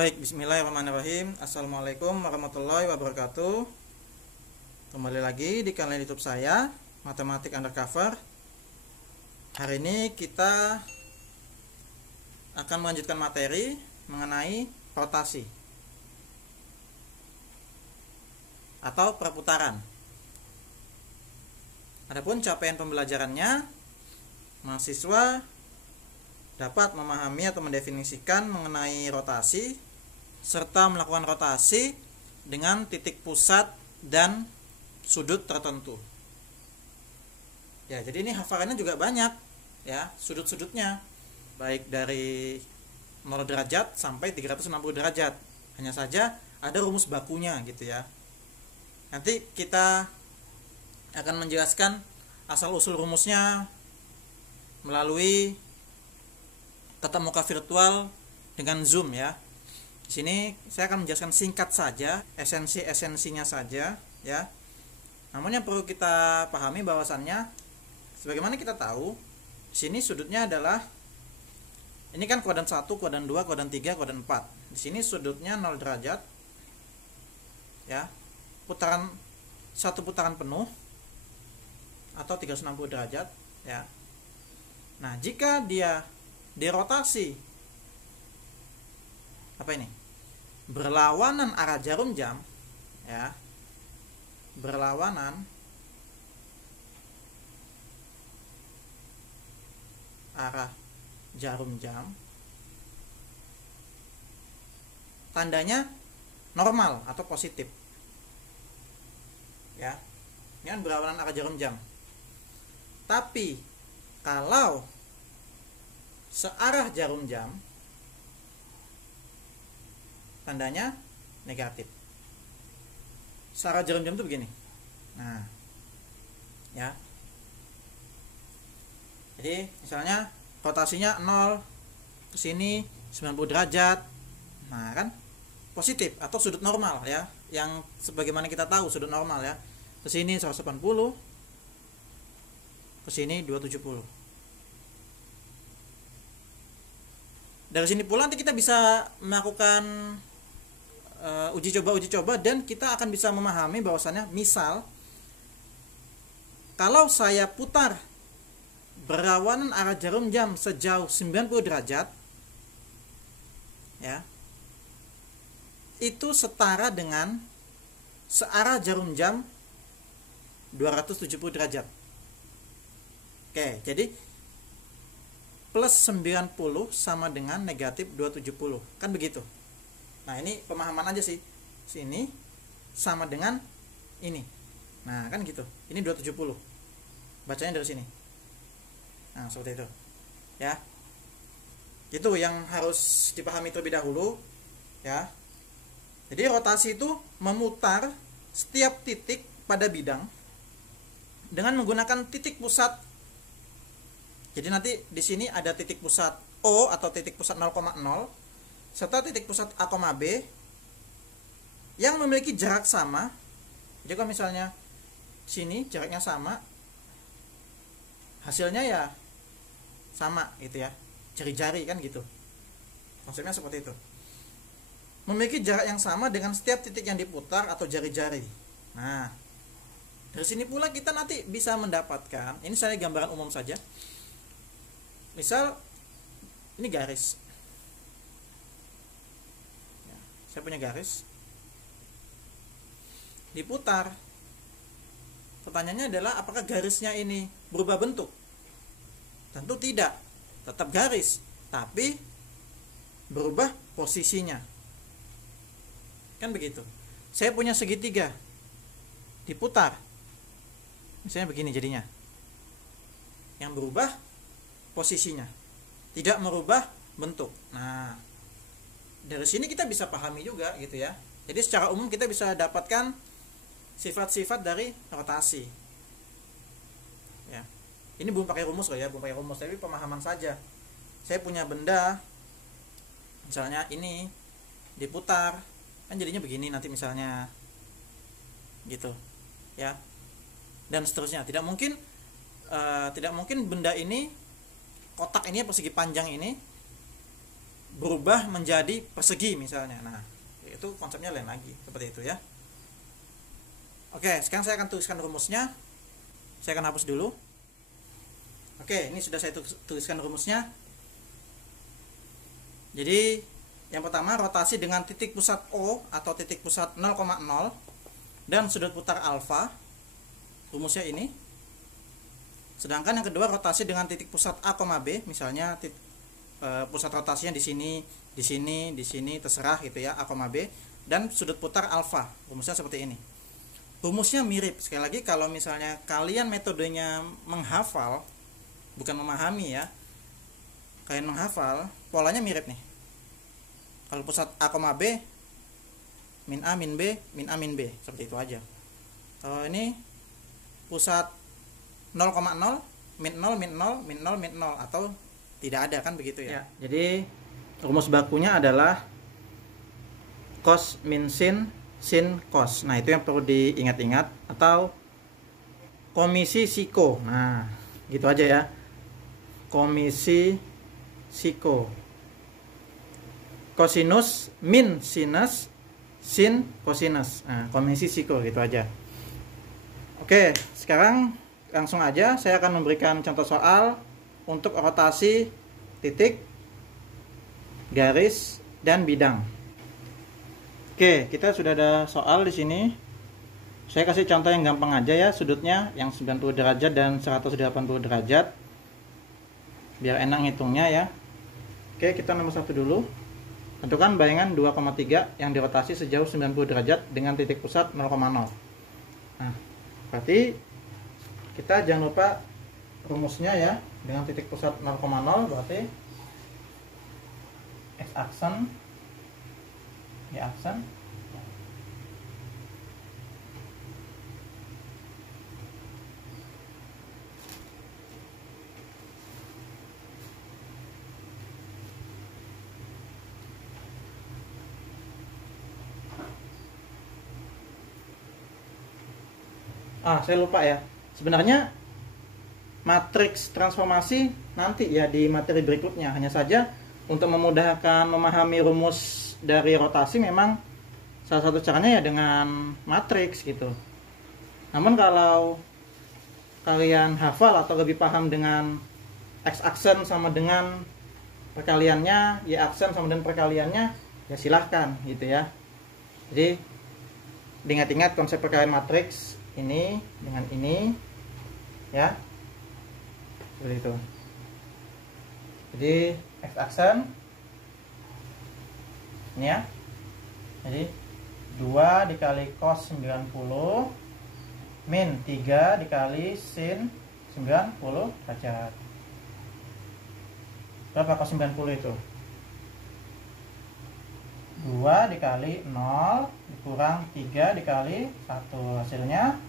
Baik, bismillahirrahmanirrahim. Assalamualaikum warahmatullahi wabarakatuh. Kembali lagi di kanal YouTube saya, Matematik Undercover. Hari ini kita akan melanjutkan materi mengenai rotasi atau perputaran. Adapun capaian pembelajarannya, mahasiswa dapat memahami atau mendefinisikan mengenai rotasi serta melakukan rotasi dengan titik pusat dan sudut tertentu. Ya, jadi ini hafalannya juga banyak ya, sudut-sudutnya baik dari 0 derajat sampai 360 derajat. Hanya saja ada rumus bakunya gitu ya. Nanti kita akan menjelaskan asal usul rumusnya melalui tatap muka virtual dengan Zoom ya. Di sini saya akan menjelaskan singkat saja, esensinya saja ya. Namun yang perlu kita pahami bahwasannya sebagaimana kita tahu, di sini sudutnya adalah ini kan kuadran 1, kuadran 2, kuadran 3, kuadran 4. Di sini sudutnya 0 derajat. Ya. Satu putaran penuh atau 360 derajat ya. Nah, jika dia dirotasi apa ini? Berlawanan arah jarum jam ya. Berlawanan arah jarum jam. Tandanya normal atau positif. Ya. Ini kan berlawanan arah jarum jam. Tapi kalau searah jarum jam, tandanya negatif. Searah jarum jam itu begini. Nah, ya. Jadi misalnya rotasinya 0 ke sini 90 derajat. Nah, kan positif atau sudut normal ya. Yang sebagaimana kita tahu sudut normal ya. Ke sini 180, ke sini 270. Dari sini pula nanti kita bisa melakukan uji coba dan kita akan bisa memahami bahwasannya misal kalau saya putar berlawanan arah jarum jam sejauh 90 derajat ya, itu setara dengan searah jarum jam 270 derajat. Oke, jadi plus 90 sama dengan negatif 270. Kan begitu. Nah, ini pemahaman aja sih. Sini sama dengan ini. Nah, kan gitu. Ini 270. Bacanya dari sini. Nah, seperti itu. Ya. Itu yang harus dipahami terlebih dahulu. Ya. Jadi rotasi itu memutar setiap titik pada bidang dengan menggunakan titik pusat. Jadi nanti di sini ada titik pusat O atau titik pusat 0,0 serta titik pusat A, B yang memiliki jarak sama. Jadi kalau misalnya sini jaraknya sama, hasilnya ya sama gitu ya. Jari-jari kan gitu. Konsepnya seperti itu. Memiliki jarak yang sama dengan setiap titik yang diputar atau jari-jari. Nah, dari sini pula kita nanti bisa mendapatkan, ini saya gambaran umum saja. Misal ini garis ya, saya punya garis diputar. Pertanyaannya adalah apakah garisnya ini berubah bentuk? Tentu tidak, tetap garis, tapi berubah posisinya. Kan begitu. Saya punya segitiga diputar, misalnya begini jadinya. Yang berubah posisinya, tidak merubah bentuk. Nah, dari sini kita bisa pahami juga gitu ya. Jadi secara umum kita bisa dapatkan sifat-sifat dari rotasi. Ya. Ini belum pakai rumus loh ya, belum pakai rumus, tapi pemahaman saja. Saya punya benda, misalnya ini diputar, kan jadinya begini nanti misalnya, gitu, ya. Dan seterusnya. Tidak mungkin benda ini, kotak ini persegi panjang ini berubah menjadi persegi misalnya. Nah, itu konsepnya lain lagi, seperti itu ya. Oke, sekarang saya akan tuliskan rumusnya. Saya akan hapus dulu. Oke, ini sudah saya tuliskan rumusnya. Jadi yang pertama, rotasi dengan titik pusat O atau titik pusat 0,0 dan sudut putar alfa. Rumusnya ini. Sedangkan yang kedua, rotasi dengan titik pusat A, B, misalnya pusat rotasinya di sini, di sini, di sini, terserah gitu ya, A, B, dan sudut putar alfa. Rumusnya seperti ini. Rumusnya mirip. Sekali lagi, kalau misalnya kalian metodenya menghafal, bukan memahami ya, kalian menghafal, polanya mirip nih. Kalau pusat A, B, min A, min B, min A, min B, seperti itu aja. Kalau ini pusat 0,0, min 0, min 0, min 0, min 0, atau tidak ada, kan begitu ya. Jadi rumus bakunya adalah cos min sin, sin cos. Nah, itu yang perlu diingat-ingat, atau komisi siko. Nah, gitu aja ya. Komisi siko. Kosinus min sinus, sin kosinus. Nah, komisi siko, gitu aja. Oke, sekarang langsung aja saya akan memberikan contoh soal untuk rotasi titik, garis, dan bidang. Oke, kita sudah ada soal di sini. Saya kasih contoh yang gampang aja ya, sudutnya yang 90 derajat dan 180 derajat. Biar enak ngitungnya ya. Oke, kita nomor 1 dulu. Tentukan bayangan 2,3 yang dirotasi sejauh 90 derajat dengan titik pusat 0,0. Nah, berarti kita jangan lupa rumusnya ya. Dengan titik pusat 0,0 berarti x aksen, y aksen, saya lupa ya. Sebenarnya matriks transformasi nanti ya di materi berikutnya. Hanya saja untuk memudahkan memahami rumus dari rotasi memang salah satu caranya ya dengan matriks gitu. Namun kalau kalian hafal atau lebih paham dengan x aksen sama dengan perkaliannya, y aksen sama dengan perkaliannya, ya silahkan gitu ya. Jadi diingat-ingat konsep perkalian matriks ini dengan ini ya. Seperti itu. Jadi x aksen ini ya. Jadi 2 dikali cos 90 min 3 dikali sin 90 derajat. Berapa cos 90 itu? 2 dikali 0 dikurang 3 dikali 1, hasilnya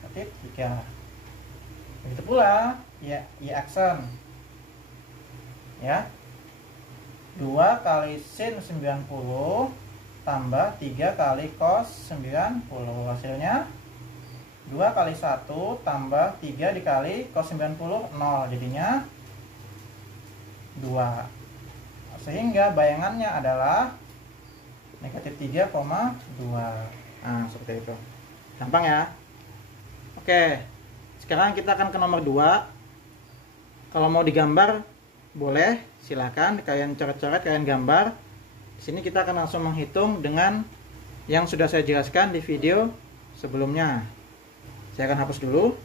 negatif 3. Begitu pula ya, y aksen ya, 2 kali sin 90 tambah 3 kali cos 90, hasilnya 2 kali 1 tambah 3 dikali cos 90, 0, jadinya 2. Sehingga bayangannya adalah negatif 3,2. Nah, seperti itu. Gampang ya. Oke. Sekarang kita akan ke nomor 2. Kalau mau digambar boleh, silakan kalian coret-coret, kalian gambar. Di sini kita akan langsung menghitung dengan yang sudah saya jelaskan di video sebelumnya. Saya akan hapus dulu.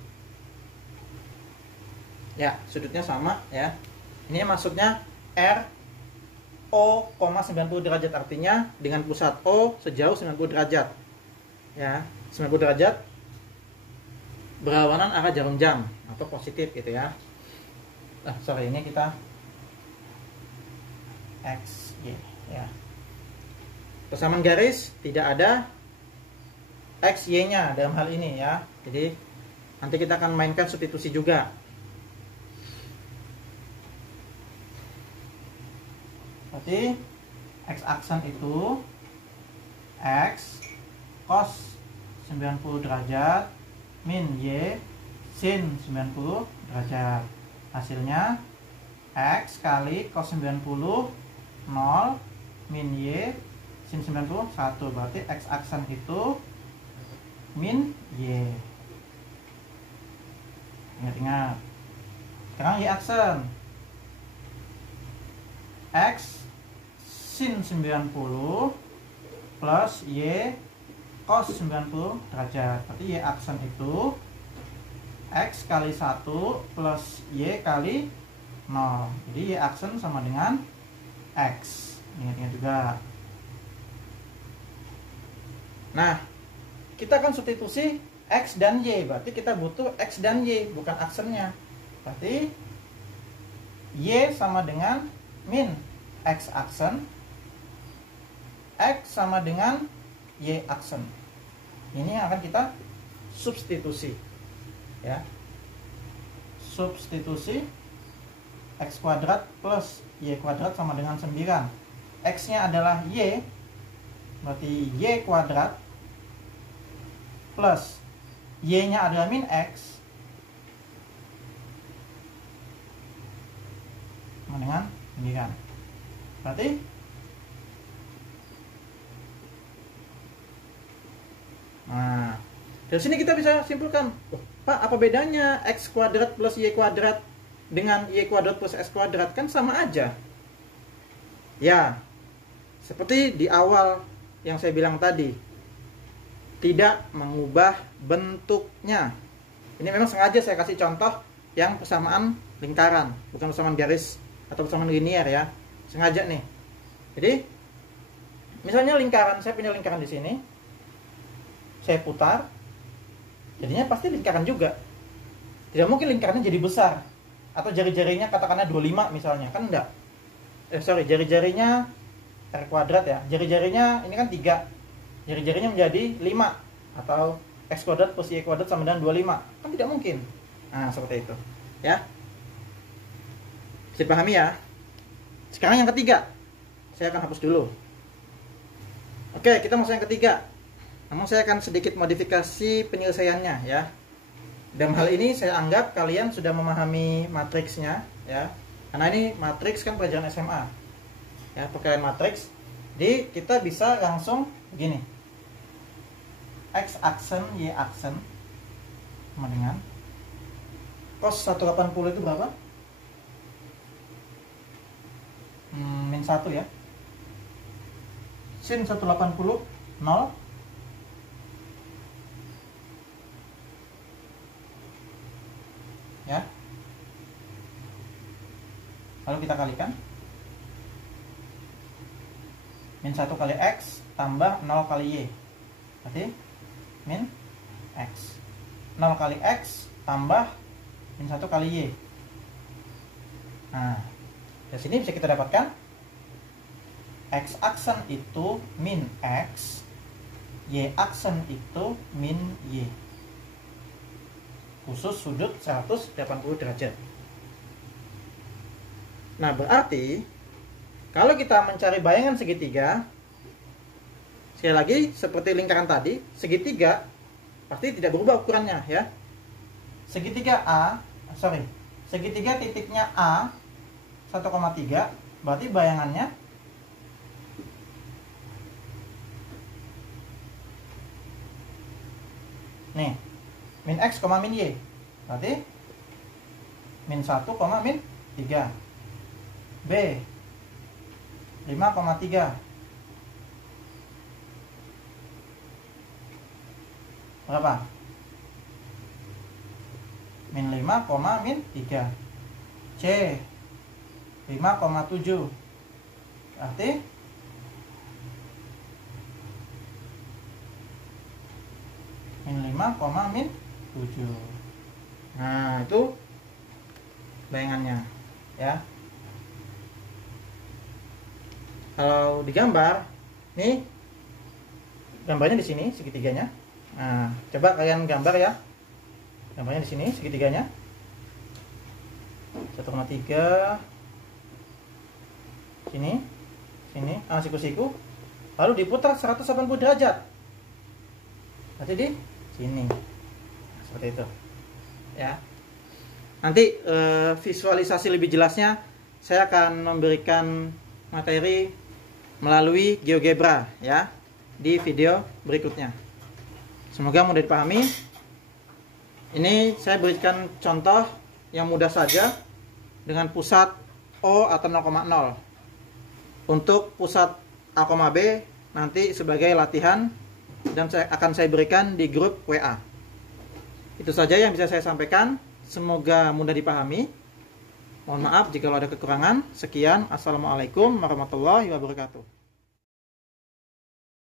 Ya, sudutnya sama ya. Ini maksudnya R O, 90 derajat, artinya dengan pusat O sejauh 90 derajat. Ya, 90 derajat berlawanan arah jarum jam atau positif gitu ya. Sorry, ini kita X, Y ya. Persamaan garis tidak ada X, Y nya dalam hal ini ya. Jadi nanti kita akan mainkan substitusi juga. Berarti X aksen itu X cos 90 derajat min Y sin 90 derajat. Hasilnya X kali cos 90 0 min Y sin 91, berarti X aksen itu min Y. Ingat-ingat. Sekarang Y aksen. X sin 90 plus Y cos 90 derajat. Berarti Y aksen itu X kali 1 plus Y kali 0. Jadi Y aksen sama dengan X. Ingat-ingat juga. Nah, kita akan substitusi X dan Y. Berarti kita butuh X dan Y, bukan aksennya. Berarti Y sama dengan min X aksen, X sama dengan Y aksen. Ini yang akan kita substitusi, ya. Substitusi X kuadrat plus Y kuadrat sama dengan 9. X nya adalah Y, berarti Y kuadrat plus Y nya adalah min X sama dengan 9. Berarti nah, dari sini kita bisa simpulkan, oh, Pak, apa bedanya X kuadrat plus Y kuadrat dengan Y kuadrat plus X kuadrat? Kan sama aja. Ya, seperti di awal yang saya bilang tadi, tidak mengubah bentuknya. Ini memang sengaja saya kasih contoh yang persamaan lingkaran, bukan persamaan garis atau persamaan linear ya. Sengaja nih. Jadi, misalnya lingkaran, saya punya lingkaran di sini. Saya putar, jadinya pasti lingkaran juga. Tidak mungkin lingkarannya jadi besar, atau jari-jarinya katakanlah 25 misalnya, kan enggak. Jari-jarinya R kuadrat ya. Jari-jarinya ini kan 3. Jari-jarinya menjadi 5, atau X kuadrat plus Y kuadrat sama dengan 25. Kan tidak mungkin. Nah, seperti itu. Ya. Bisa pahami ya? Sekarang yang ketiga. Saya akan hapus dulu. Oke, kita masuk yang ketiga. Namun saya akan sedikit modifikasi penyelesaiannya ya. Dalam hal ini saya anggap kalian sudah memahami matriksnya ya. Karena ini matriks kan pelajaran SMA. Ya, perkalian matriks. Jadi kita bisa langsung begini. X aksen, Y aksen sama dengan cos 180 itu berapa? Min 1 ya. Sin 180 0. Ya. Lalu kita kalikan. Min 1 kali X tambah 0 kali Y. Berarti min X. 0 kali X tambah min 1 kali Y. Nah, dari sini bisa kita dapatkan X aksen itu min X, Y aksen itu min Y. Khusus sudut 180 derajat. Nah, berarti kalau kita mencari bayangan segitiga, sekali lagi seperti lingkaran tadi, segitiga pasti tidak berubah ukurannya ya. Segitiga titiknya A 1,3, berarti bayangannya nih min X, min Y, berarti min 1, min 3. B 5,3. Berapa? Min 5, min 3. C 5,7. Berarti min 5, min 7. Nah, itu bayangannya ya. Kalau digambar, nih gambarnya di sini segitiganya. Nah, coba kalian gambar ya. Gambarnya di sini segitiganya. 1,3. Sini, siku-siku. Lalu diputar 180 derajat. Berarti di sini. Nah, seperti itu. Ya. Nanti visualisasi lebih jelasnya saya akan memberikan materi melalui GeoGebra ya di video berikutnya. Semoga mudah dipahami. Ini saya berikan contoh yang mudah saja dengan pusat O atau 0,0. Untuk pusat A, B nanti sebagai latihan dan akan saya berikan di grup WA. Itu saja yang bisa saya sampaikan. Semoga mudah dipahami. Mohon maaf jika ada kekurangan. Sekian. Assalamualaikum warahmatullahi wabarakatuh.